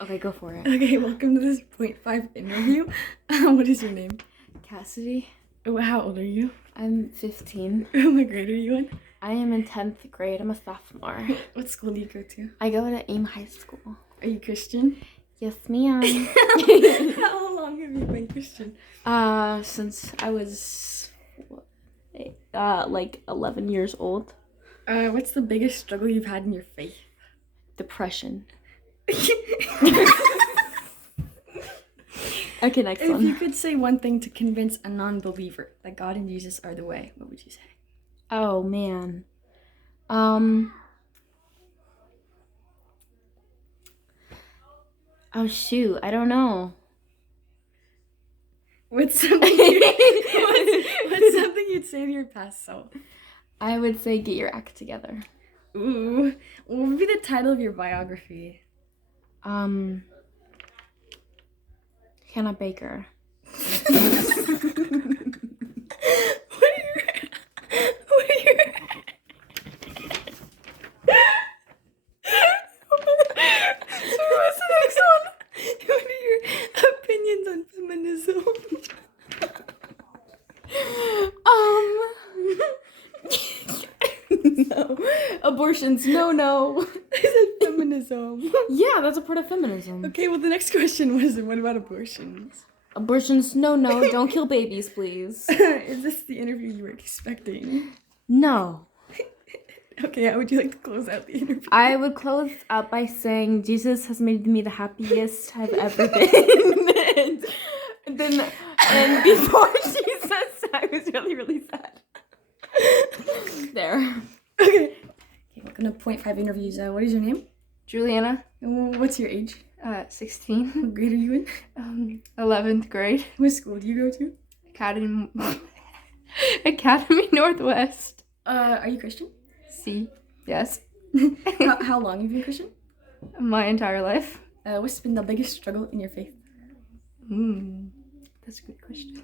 Okay, go for it. Okay, welcome to this point 5 interview. What is your name? Cassidy, How old are you? I'm 15. What grade are you in? I am in 10th grade. I'm a sophomore. What school do you go to? I go to AIM High School. Are you Christian? Yes, ma'am. How long have you been Christian? Since I was like 11 years old. What's the biggest struggle you've had in your faith? Depression. Okay, next If one. you could say one thing to convince a non-believer that God and Jesus are the way, what would you say? Oh man. Oh shoot, I don't know. What's something what's something you'd say to your past self? I would say get your act together. Ooh, what would be the title of your biography? Hannah Baker. What are your So what's the next one? What are your opinions on feminism? No. Abortions, no. I said feminism. Yeah, that's a part of feminism. Okay, well the next question was, what about abortions? Abortions, no, don't kill babies, please. Is this the interview you were expecting? No. Okay, how would you like to close out the interview? I would close out by saying Jesus has made me the happiest I've ever been. and before Jesus, I was really sad. There. Okay, welcome to Point 5 Interviews. What is your name? Juliana, And what's your age? 16. What grade are you in? 11th grade. What school do you go to? Academy Northwest. Are you Christian? C. Yes. How long have you been Christian? My entire life. What's been the biggest struggle in your faith? That's a good question.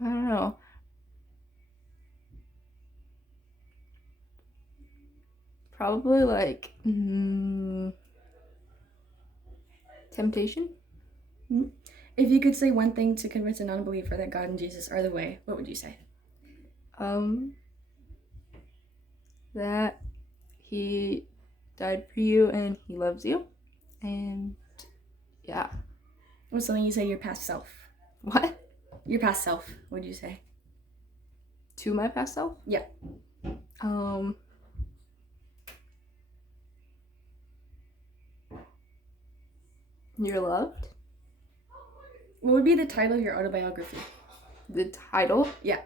I don't know. Probably like temptation. If you could say one thing to convince a non-believer that God and Jesus are the way, what would you say? That he died for you and he loves you. And yeah. What's something you say to your past self? What? Your past self, what would you say? To my past self? Yeah. You're loved. What would be the title of your autobiography? The title? Yeah.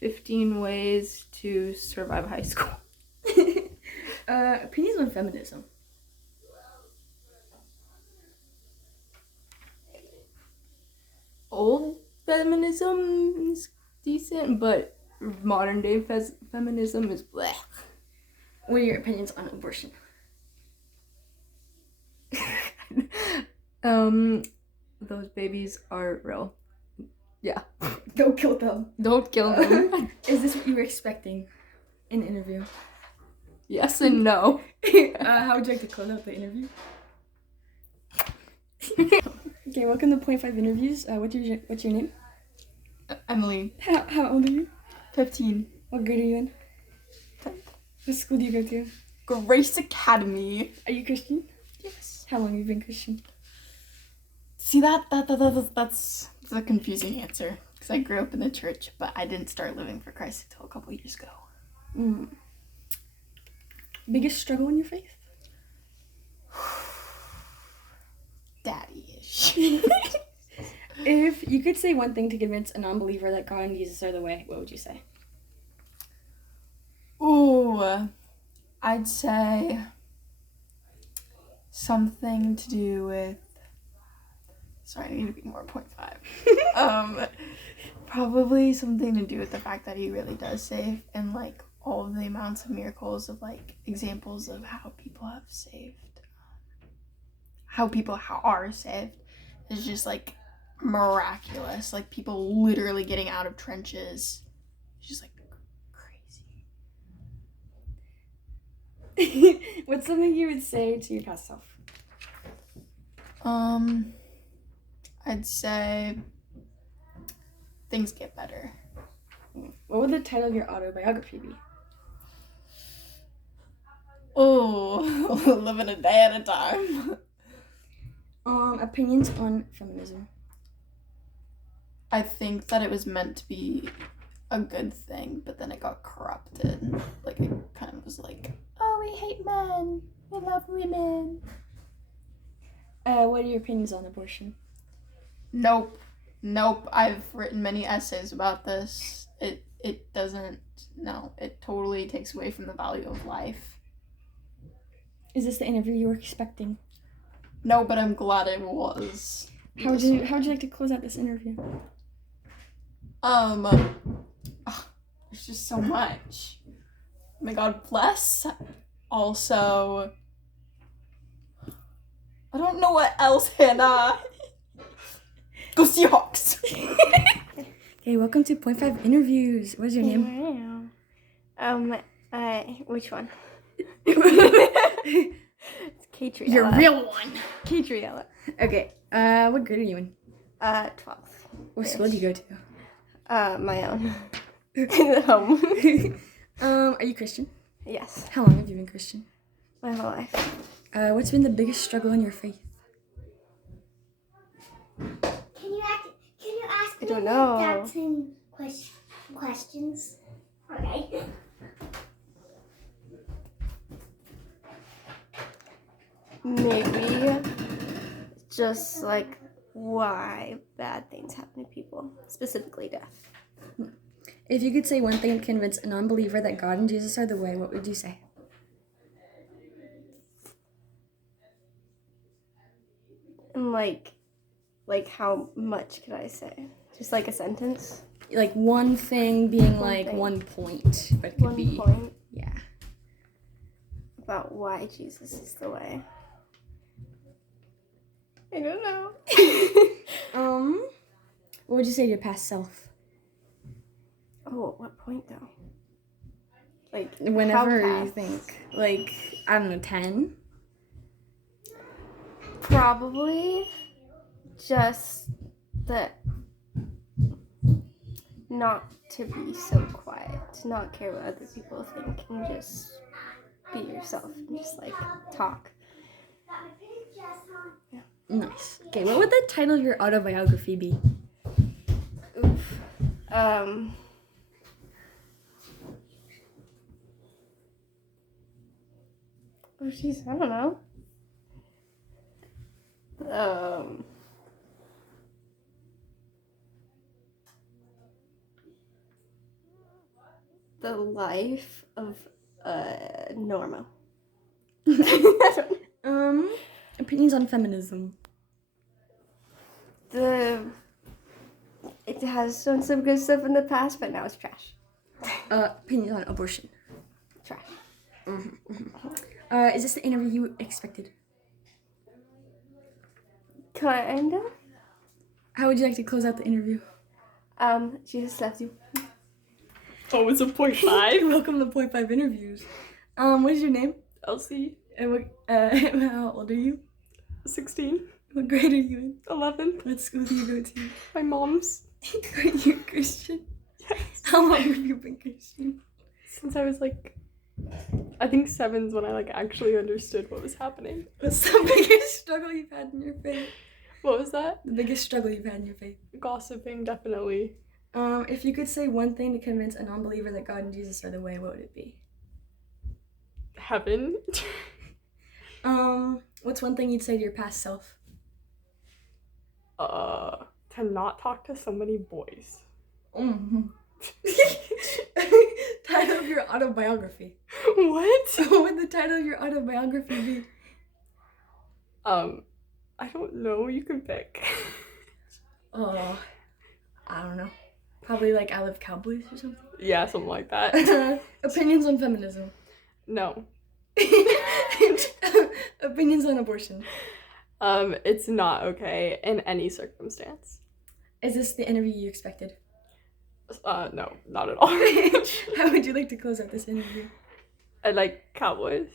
15 ways to survive high school. Opinions on feminism. Old feminism is decent, but modern day feminism is bleh. What are your opinions on abortion? Those babies are real. Yeah. Go kill them. Don't kill them. Is this what you were expecting in the interview? Yes and no. How would you like to close out the interview? Okay, welcome to Point 5 Interviews. What's your name? Emily. How old are you? 15. What grade are you in? 10th. What school do you go to? Grace Academy. Are you Christian? Yes. How long have you been Christian? See, that's a confusing answer. Because I grew up in the church, but I didn't start living for Christ until a couple years ago. Biggest struggle in your faith? Daddy-ish. If you could say one thing to convince a non-believer that God and Jesus are the way, what would you say? Ooh, I'd say something to do with... Sorry, I need to be more 0.5. Probably something to do with the fact that he really does save, and like all of the amounts of miracles of like examples of how people have saved, how people are saved is just like miraculous. Like, people literally getting out of trenches. It's just, like, crazy. What's something you would say to your past self? I'd say things get better. What would the title of your autobiography be? Oh, living a day at a time. Opinions on feminism. I think that it was meant to be a good thing, but then it got corrupted. Like, it kind of was like, oh, we hate men, we love women. What are your opinions on abortion? Nope. I've written many essays about this. It doesn't, no, it totally takes away from the value of life. Is this the interview you were expecting? No, but I'm glad it was. How would you like to close out this interview? There's just so much. May God bless. Also, I don't know what else, Hannah. Go Seahawks. Okay, welcome to Point 5 Interviews. What's your name? Which one? It's Catriella. Your real one. Catriella. Okay, what grade are you in? 12th. What school do you go to? My own. Home. Are you Christian? Yes. How long have you been Christian? My whole life. What's been the biggest struggle in your faith? Can you ask I me don't know. doubts and questions? Okay. Maybe just like why bad things happen to people, specifically death. If you could say one thing to convince a non-believer that God and Jesus are the way, what would you say? And like how much could I say? Just like a sentence? Like one thing being One like thing. 1 point, but it could One be point yeah. about why Jesus is the way. I don't know. What would you say to your past self? Oh, at what point though? Like Whenever how you past? think, like I don't know, 10. Probably just that not to be so quiet, to not care what other people think, and just be yourself and just like talk. Nice. Okay, what would the title of your autobiography be? Oof. Oh jeez, I don't know. The life of Norma. Opinions on feminism. It has done some good stuff in the past, but now it's trash. Opinions on abortion. Trash. Is this the interview you expected? Kinda. How would you like to close out the interview? Jesus loves you. Oh, it's a 0.5? Welcome to Point 5 Interviews. What is your name? Elsie, And what, how old are you? 16, What grade are you in? 11, What school do you go to? my mom's. Are you Christian? Yes. How long have you been Christian? Since I was like, I think 7's when I like actually understood what was happening. What's the biggest struggle you've had in your faith? What was that? The biggest struggle you've had in your faith. Gossiping, definitely. If you could say one thing to convince a non-believer that God and Jesus are the way, what would it be? Heaven. What's one thing you'd say to your past self? To not talk to so many boys. Mm-hmm. Title of your autobiography. What? What would the title of your autobiography be? I don't know. You can pick. Oh, I don't know. Probably like I Love Cowboys or something. Yeah, something like that. Opinions on feminism. No. Opinions on abortion. It's not okay in any circumstance. Is this the interview you expected? No, not at all. How would you like to close out this interview? I like Cowboys.